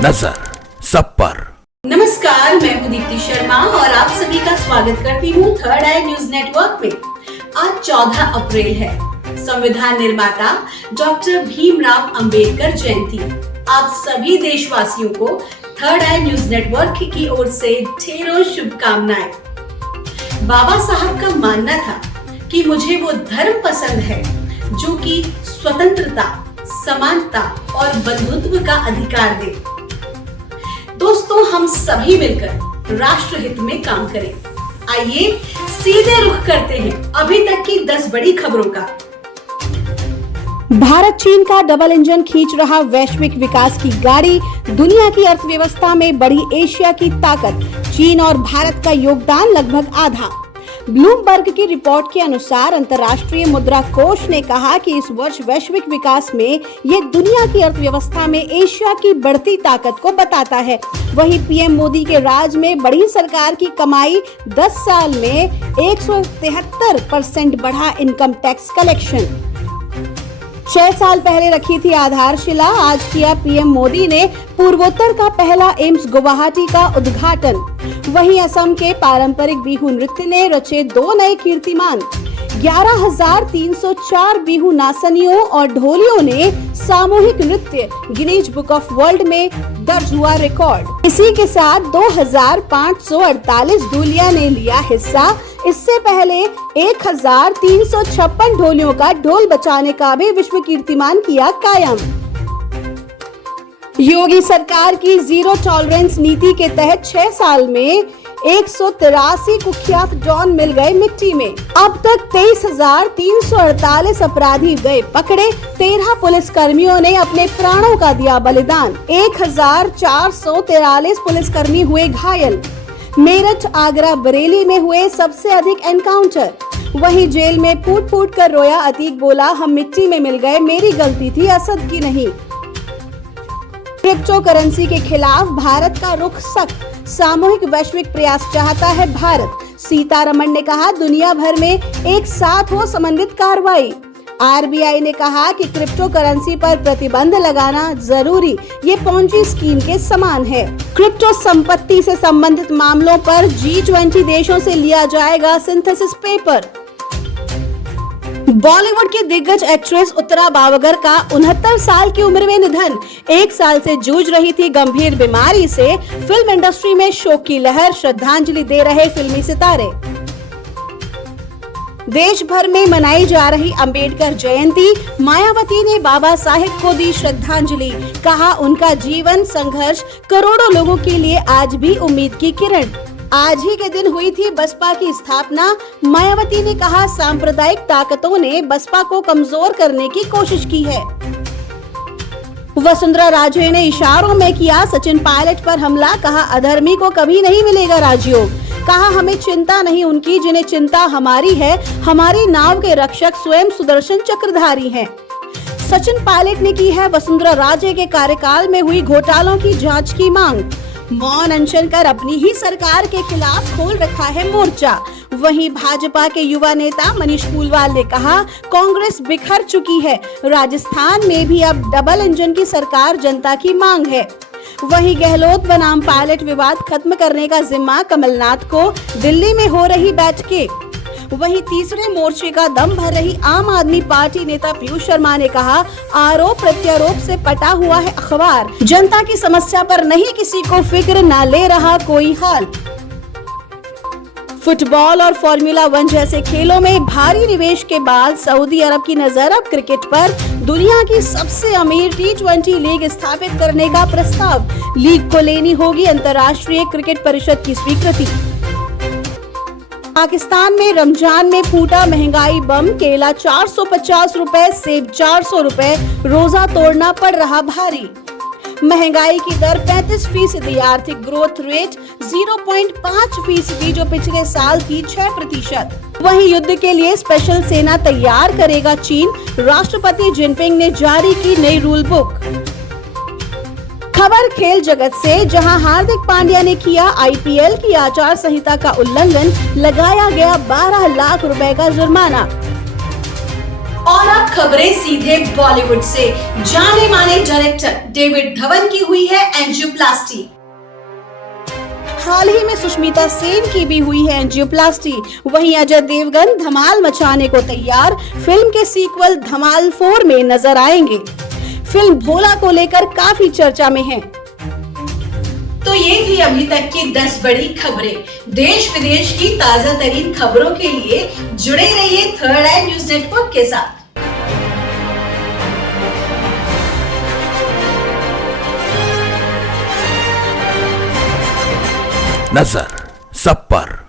नजर सब पर। नमस्कार, मैं हूं दीप्ति शर्मा और आप सभी का स्वागत करती हूं थर्ड आई न्यूज नेटवर्क में। आज 14 अप्रैल है, संविधान निर्माता डॉक्टर भीमराव अंबेडकर जयंती। आप सभी देशवासियों को थर्ड आई न्यूज नेटवर्क की ओर से ढेरों शुभकामनाएं। बाबा साहब का मानना था कि मुझे वो धर्म पसंद है जो कि स्वतंत्रता, समानता और बंधुत्व का अधिकार दे। दोस्तों, हम सभी मिलकर राष्ट्र हित में काम करें। आइए सीधे रुख करते हैं अभी तक की 10 बड़ी खबरों का। भारत चीन का डबल इंजन खींच रहा वैश्विक विकास की गाड़ी, दुनिया की अर्थव्यवस्था में बढ़ी एशिया की ताकत। चीन और भारत का योगदान लगभग आधा। ब्लूमबर्ग की रिपोर्ट के अनुसार अंतर्राष्ट्रीय मुद्रा कोष ने कहा कि इस वर्ष वैश्विक विकास में ये दुनिया की अर्थव्यवस्था में एशिया की बढ़ती ताकत को बताता है। वहीं पीएम मोदी के राज में बढ़ी सरकार की कमाई, 10 साल में 173% बढ़ा इनकम टैक्स कलेक्शन। 6 साल पहले रखी थी आधारशिला, आज किया पीएम मोदी ने पूर्वोत्तर का पहला एम्स गुवाहाटी का उद्घाटन। वहीं असम के पारंपरिक बिहू नृत्य ने रचे 2 नए कीर्तिमान। 11,304 बिहू नाचनियों और ढोलियों ने सामूहिक नृत्य गिनीज बुक ऑफ वर्ल्ड में दर्ज हुआ रिकॉर्ड। इसी के साथ 2,548 ढोलिया ने लिया हिस्सा। इससे पहले 1,356 ढोलियों का ढोल बजाने का भी विश्व कीर्तिमान किया कायम। योगी सरकार की जीरो टॉलरेंस नीति के तहत 6 साल में 183 कुख्यात डॉन मिल गए मिट्टी में। अब तक 23,348 अपराधी गए पकड़े। 13 पुलिस कर्मियों ने अपने प्राणों का दिया बलिदान। 1,443 पुलिसकर्मी हुए घायल। मेरठ, आगरा, बरेली में हुए सबसे अधिक एनकाउंटर। वहीं जेल में फूट फूट कर रोया अतीक, बोला हम मिट्टी में मिल गए, मेरी गलती थी, असद की नहीं। क्रिप्टो करेंसी के खिलाफ भारत का रुख सख्त, सामूहिक वैश्विक प्रयास चाहता है भारत। सीतारमण ने कहा दुनिया भर में एक साथ हो समन्वित कार्रवाई। आरबीआई ने कहा कि क्रिप्टो करेंसी पर प्रतिबंध लगाना जरूरी, ये पोंजी स्कीम के समान है। क्रिप्टो संपत्ति से संबंधित मामलों पर G20 देशों से लिया जाएगा सिंथेसिस पेपर। बॉलीवुड की दिग्गज एक्ट्रेस उत्तरा बावगर का 69 साल की उम्र में निधन। 1 साल से जूझ रही थी गंभीर बीमारी से। फिल्म इंडस्ट्री में शोक की लहर, श्रद्धांजलि दे रहे फिल्मी सितारे। देश भर में मनाई जा रही अंबेडकर जयंती, मायावती ने बाबा साहेब को दी श्रद्धांजलि। कहा उनका जीवन संघर्ष करोड़ों लोगों के लिए आज भी उम्मीद की किरण। आज ही के दिन हुई थी बसपा की स्थापना। मायावती ने कहा सांप्रदायिक ताकतों ने बसपा को कमजोर करने की कोशिश की है। वसुंधरा राजे ने इशारों में किया सचिन पायलट पर हमला। कहा अधर्मी को कभी नहीं मिलेगा राजयोग। कहा हमें चिंता नहीं उनकी जिन्हें चिंता हमारी है। हमारी नाव के रक्षक स्वयं सुदर्शन चक्रधारी हैं। सचिन पायलट ने की है वसुंधरा राजे के कार्यकाल में हुई घोटालों की जांच की मांग। मौन अनशन कर अपनी ही सरकार के खिलाफ खोल रखा है मोर्चा। वहीं भाजपा के युवा नेता मनीष पूलवाल ने कहा कांग्रेस बिखर चुकी है, राजस्थान में भी अब डबल इंजन की सरकार जनता की मांग है। वहीं गहलोत बनाम पायलट विवाद खत्म करने का जिम्मा कमलनाथ को, दिल्ली में हो रही बैठकें। वहीं तीसरे मोर्चे का दम भर रही आम आदमी पार्टी नेता पीयूष शर्मा ने कहा आरोप प्रत्यारोप से पटा हुआ है अखबार, जनता की समस्या पर नहीं किसी को फिक्र, ना ले रहा कोई हाल। फुटबॉल और फॉर्मूला 1 जैसे खेलों में भारी निवेश के बाद सऊदी अरब की नजर अब क्रिकेट पर। दुनिया की सबसे अमीर T20 लीग स्थापित करने का प्रस्ताव। लीग को लेनी होगी अंतर्राष्ट्रीय क्रिकेट परिषद की स्वीकृति। पाकिस्तान में रमजान में फूटा महंगाई बम। केला 450 रुपए, सेब 400 रुपए, रोजा तोड़ना पड़ रहा भारी। महंगाई की दर 35%, आर्थिक ग्रोथ रेट 0.5%, जो पिछले साल थी 6%। वहीं युद्ध के लिए स्पेशल सेना तैयार करेगा चीन। राष्ट्रपति जिनपिंग ने जारी की नई रूल बुक। खबर खेल जगत से, जहां हार्दिक पांड्या ने किया आईपीएल की आचार संहिता का उल्लंघन, लगाया गया 12 लाख रुपए का जुर्माना। और अब खबरें सीधे बॉलीवुड से। जाने माने डायरेक्टर डेविड धवन की हुई है एंजियोप्लास्टी। हाल ही में सुष्मिता सेन की भी हुई है एंजियोप्लास्टी। वहीं अजय देवगन धमाल मचाने को तैयार। फिल्म के सीक्वल धमाल 4 में नजर आएंगे। फिल्म भोला को लेकर काफी चर्चा में है। तो ये थी अभी तक की 10 बड़ी खबरें। देश विदेश की ताजा तरीन खबरों के लिए जुड़े रहिए थर्ड आई न्यूज नेटवर्क के साथ। नजर सब पर।